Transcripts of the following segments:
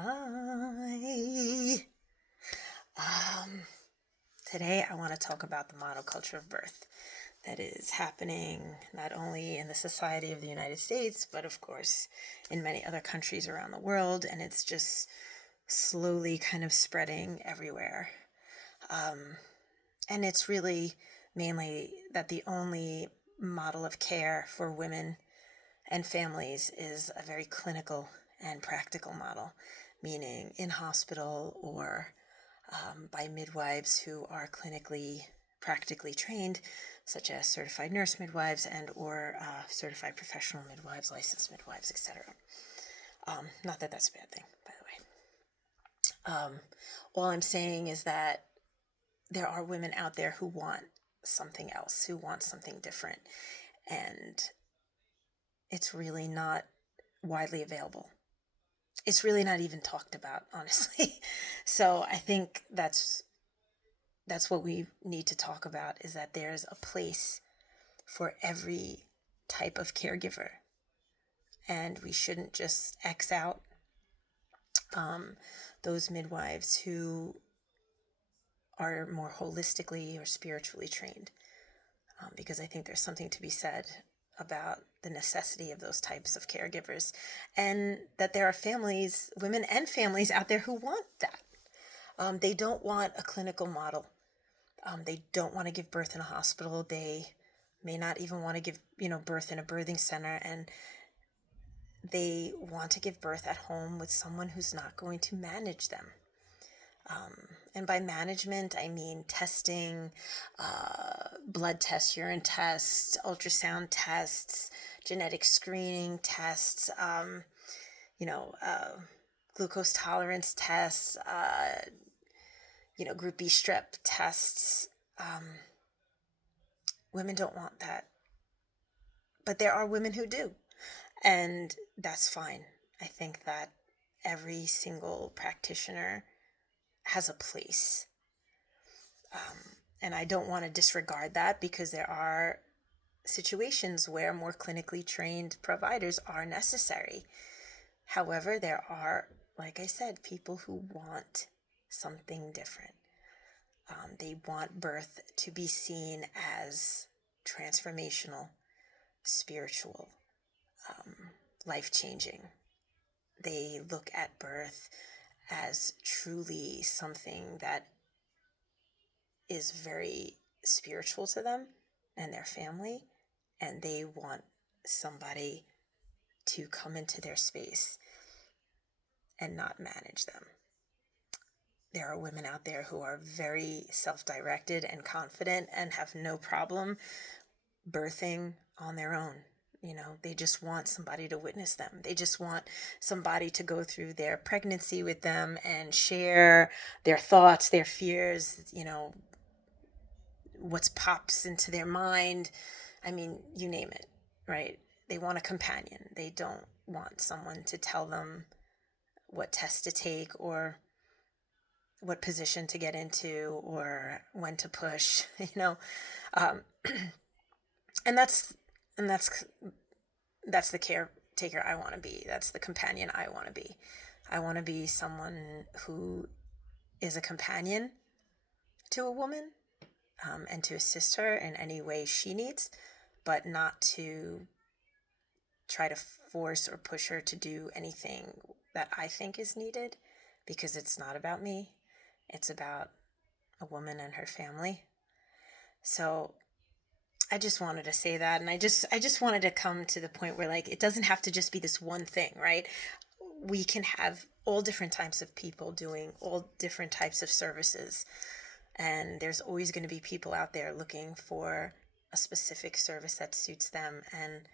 Hi. Um, Today I want to talk about the monoculture of birth that is happening not only in the society of the United States, but of course in many other countries around the world, and it's just slowly kind of spreading everywhere. And it's really mainly that the only model of care for women and families is a very clinical and practical model, meaning in hospital or by midwives who are clinically practically trained, such as certified nurse midwives and or certified professional midwives, licensed midwives, etc. Not that that's a bad thing, by the way. All I'm saying is that there are women out there who want something else, who want something different, and it's really not widely available. It's really not even talked about, honestly. So I think that's what we need to talk about, is that there's a place for every type of caregiver, and we shouldn't just X out those midwives who are more holistically or spiritually trained, because I think there's something to be said about the necessity of those types of caregivers, and that there are families, women and families out there who want that. They don't want a clinical model. They don't want to give birth in a hospital. They may not even want to give, birth in a birthing center, and they want to give birth at home with someone who's not going to manage them. And by management, I mean testing, blood tests, urine tests, ultrasound tests, genetic screening tests, glucose tolerance tests, Group B strep tests. Women don't want that. But there are women who do. And that's fine. I think that every single practitioner has a place. And I don't want to disregard that, because there are situations where more clinically trained providers are necessary. However, there are, like I said, people who want something different. They want birth to be seen as transformational, spiritual, life-changing. They look at birth as truly something that is very spiritual to them and their family, and they want somebody to come into their space and not manage them. There are women out there who are very self-directed and confident and have no problem birthing on their own. They just want somebody to witness them. They just want somebody to go through their pregnancy with them and share their thoughts, their fears, what pops into their mind. I mean, you name it, right? They want a companion. They don't want someone to tell them what test to take or what position to get into or when to push, and that's the caretaker I want to be. That's the companion I want to be. I want to be someone who is a companion to a woman, and to assist her in any way she needs, but not to try to force or push her to do anything that I think is needed, because it's not about me. It's about a woman and her family. So I just wanted to say that, and I just wanted to come to the point where, like, it doesn't have to just be this one thing, right? We can have all different types of people doing all different types of services, and there's always going to be people out there looking for a specific service that suits them, and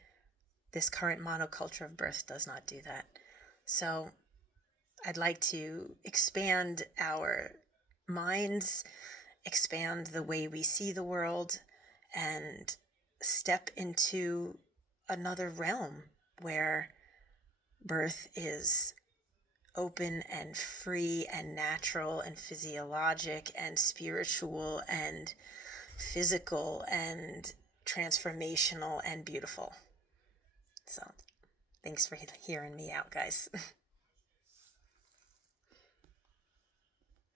this current monoculture of birth does not do that. So I'd like to expand our minds, expand the way we see the world, and step into another realm where birth is open and free and natural and physiologic and spiritual and physical and transformational and beautiful. So thanks for hearing me out, guys.